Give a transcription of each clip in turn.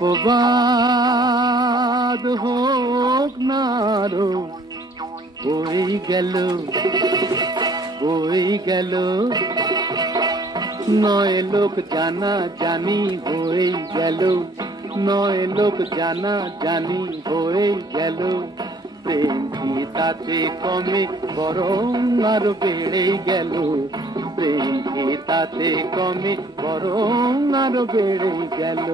অপবাদ হোক না আরো বই গেল নয় লোক জানা জানি হয়ে গেল, নয় লোক জানা জানি হয়ে গেল। প্রেম কি তাতে কমে বরং আরো বেড়ে গেল, প্রেম কি তাতে কমে বরং আরো বেড়ে গেল।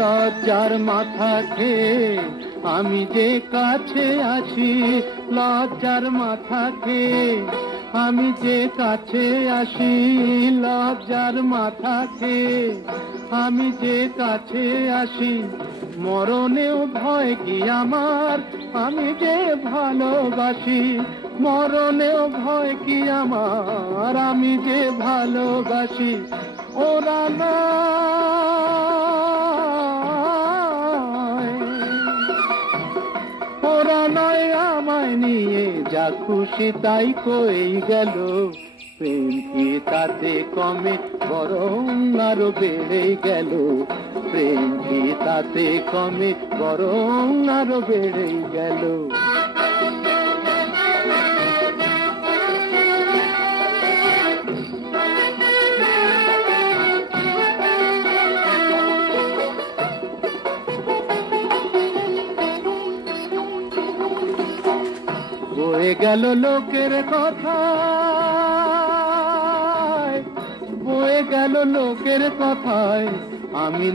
লজ্জার মাথা খেয়ে আমি যে কাছে আছি, লজ্জার মাথা খেয়ে আমি যে কাছে আসি, লজ্জার মাথা খেয়ে আমি যে কাছে আসি। মরণেও ভয় কি আমার, আমি যে ভালোবাসি, মরণেও ভয় কি আমার, আমি যে ভালোবাসি। ওরা নয় আমায় নিয়ে যা খুশি তাই কই গেল, প্রেম কি তাতে কমে বরং আরো বেড়ে গেল, প্রেম কি তাতে কমে বরং আরো বেড়ে গেল। বয়ে গেল লোকের কথায়, বয়ে গেল লোকের কথায় আমি